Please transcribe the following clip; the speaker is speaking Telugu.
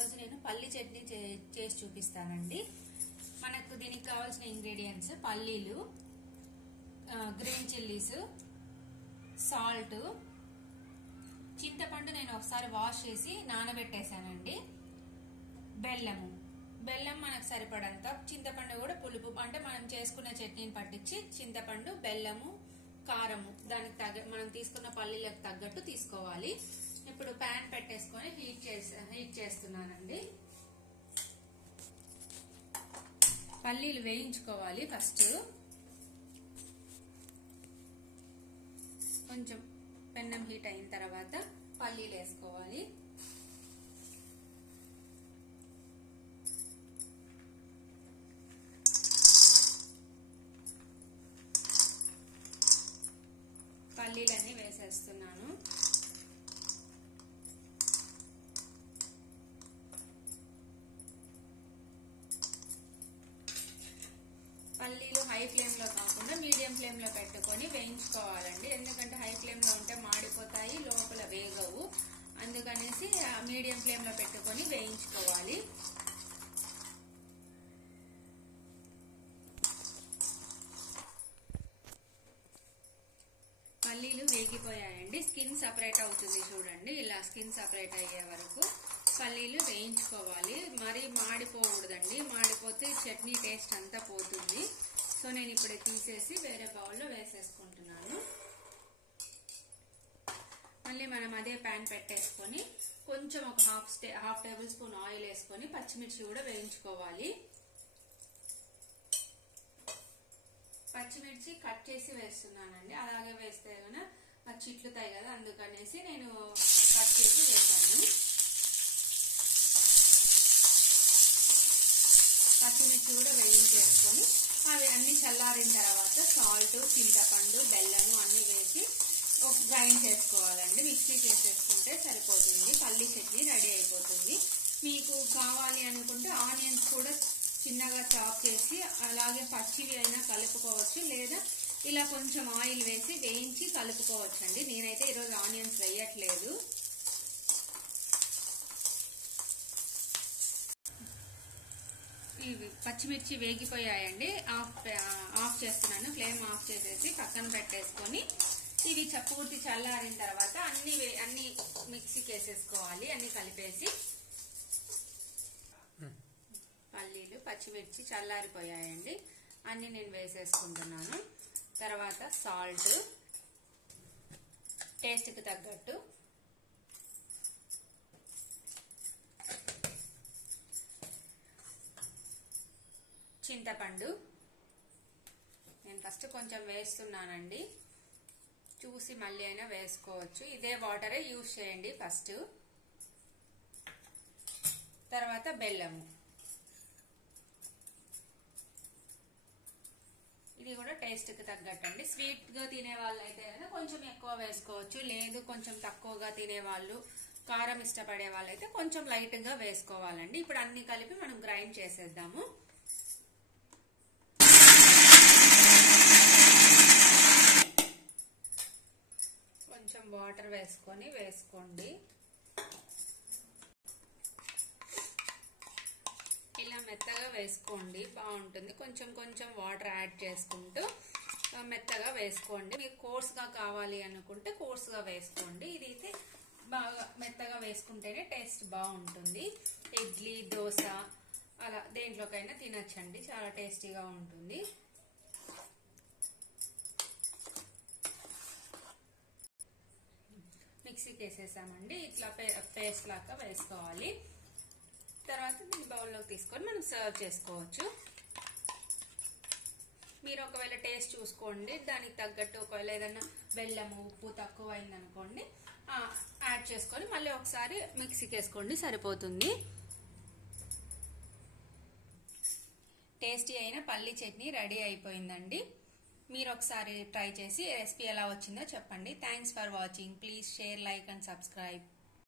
ఈరోజు నేను పల్లి చట్నీ చేసి చూపిస్తానండి. మనకు దీనికి కావాల్సిన ఇంగ్రీడియంట్స్ పల్లీలు, గ్రీన్ చిల్లీస్, సాల్ట్, చింతపండు నేను ఒకసారి వాష్ చేసి నానబెట్టేశానండి, బెల్లం మనకు సరిపడంత, చింతపండు కూడా పులుపు అంటే మనం చేసుకున్న చట్నీని పట్టించి చింతపండు, బెల్లము, కారము దానికి మనం తీసుకున్న పల్లీలకు తగ్గట్టు తీసుకోవాలి. ఇప్పుడు ప్యాన్ పెట్టేసుకొని హీట్ చేస్తున్నానండి. పల్లీలు వేయించుకోవాలి. ఫస్ట్ కొంచెం పెన్నం హీట్ అయిన తర్వాత పల్లీలు వేసుకోవాలి. పల్లీలన్నీ వేసేస్తున్నాను. పల్లీలు హై ఫ్లేమ్ లో కాకుండా మీడియం ఫ్లేమ్ లో పెట్టుకొని వేయించుకోవాలండి. ఎందుకంటే హై ఫ్లేమ్ లో ఉంటే మాడిపోతాయి, లోపల వేగవు. అందుకనేసి మీడియం ఫ్లేమ్ లో పెట్టుకొని వేయించుకోవాలి. పల్లీలు వేగిపోయాయండి. స్కిన్ సపరేట్ అవుతుంది చూడండి. ఇలా స్కిన్ సపరేట్ అయ్యే వరకు పల్లీలు వేయించుకోవాలి. మరీ మాడిపోకూడదండి, మాడిపోతే చట్నీ టేస్ట్ అంతా పోతుంది. సో నేను ఇప్పుడు తీసేసి వేరే బౌల్లో వేసేసుకుంటున్నాను. మళ్ళీ మనం అదే ప్యాన్ పెట్టేసుకొని కొంచెం ఒక హాఫ్ టేబుల్ స్పూన్ ఆయిల్ వేసుకొని పచ్చిమిర్చి కూడా వేయించుకోవాలి. పచ్చిమిర్చి కట్ చేసి వేస్తున్నానండి. అలాగే వేస్తే కనుక చిట్లుతాయి కదా, అందుకనేసి నేను కట్ చేసి వేసాను. పచ్చిమిర్చి కూడా వేయించేసుకొని అవి అన్ని చల్లారిన తర్వాత సాల్ట్, చింతపండు, బెల్లము అన్ని వేసి గ్రైండ్ చేసుకోవాలండి. మిక్సీ చేసేసుకుంటే సరిపోతుంది. పల్లి చట్నీ రెడీ అయిపోతుంది. మీకు కావాలి అనుకుంటే ఆనియన్స్ కూడా చిన్నగా చాప్ చేసి అలాగే పచ్చివి అయినా కలుపుకోవచ్చు, లేదా ఇలా కొంచెం ఆయిల్ వేసి వేయించి కలుపుకోవచ్చు అండి. నేనైతే ఈరోజు ఆనియన్స్ వేయట్లేదు. ఇవి పచ్చిమిర్చి వేగిపోయాయండి. ఆఫ్ చేస్తున్నాను. ఫ్లేమ్ ఆఫ్ చేసేసి పక్కన పెట్టేసుకొని ఇవి పూర్తి చల్లారిన తర్వాత అన్ని మిక్సీకి వేసేసుకోవాలి. అన్ని కలిపేసి పల్లీలు, పచ్చిమిర్చి చల్లారిపోయాయండి. అన్ని నేను వేసేసుకుంటున్నాను. తర్వాత సాల్ట్ టేస్ట్కి తగ్గట్టు, చింతపండు నేను ఫస్ట్ కొంచెం వేస్తున్నానండి. చూసి మళ్ళీ అయినా వేసుకోవచ్చు. ఇదే వాటరే యూజ్ చేయండి ఫస్ట్. తర్వాత బెల్లము, ఇది కూడా టేస్ట్కి తగ్గట్టు అండి. స్వీట్గా తినే వాళ్ళు అయితే కొంచెం ఎక్కువ వేసుకోవచ్చు, లేదు కొంచెం తక్కువగా తినేవాళ్ళు, కారం ఇష్టపడే వాళ్ళు అయితే కొంచెం లైట్గా వేసుకోవాలండి. ఇప్పుడు అన్ని కలిపి మనం గ్రైండ్ చేసేద్దాము. కొంచెం వాటర్ వేసుకోండి. ఇలా మెత్తగా వేసుకోండి, బాగుంటుంది. కొంచెం వాటర్ యాడ్ చేసుకుంటూ మెత్తగా వేసుకోండి. మీకు కోర్స్గా కావాలి అనుకుంటే కోర్స్గా వేసుకోండి. ఇది అయితే బాగా మెత్తగా వేసుకుంటేనే టేస్ట్ బాగుంటుంది. ఇడ్లీ, దోశ అలా దేంట్లోకైనా తినచ్చండి, చాలా టేస్టీగా ఉంటుంది. మిక్సీకి వేసేసామండి. ఇట్లా పేస్ట్ లాగా వేసుకోవాలి. తర్వాత దీన్ని బౌల్లోకి తీసుకొని మనం సర్వ్ చేసుకోవచ్చు. మీరు ఒకవేళ టేస్ట్ చూసుకోండి, దానికి తగ్గట్టు ఒకవేళ ఏదైనా బెల్లము, ఉప్పు తక్కువ అయిందనుకోండి యాడ్ చేసుకొని మళ్ళీ ఒకసారి మిక్సీకి వేసుకోండి, సరిపోతుంది. టేస్టీ అయిన పల్లి చట్నీ రెడీ అయిపోయిందండి. మీరు ఒకసారి ట్రై చేసి రెసిపీ ఎలా వచ్చిందో చెప్పండి. Thanks for watching. Please share, like and subscribe.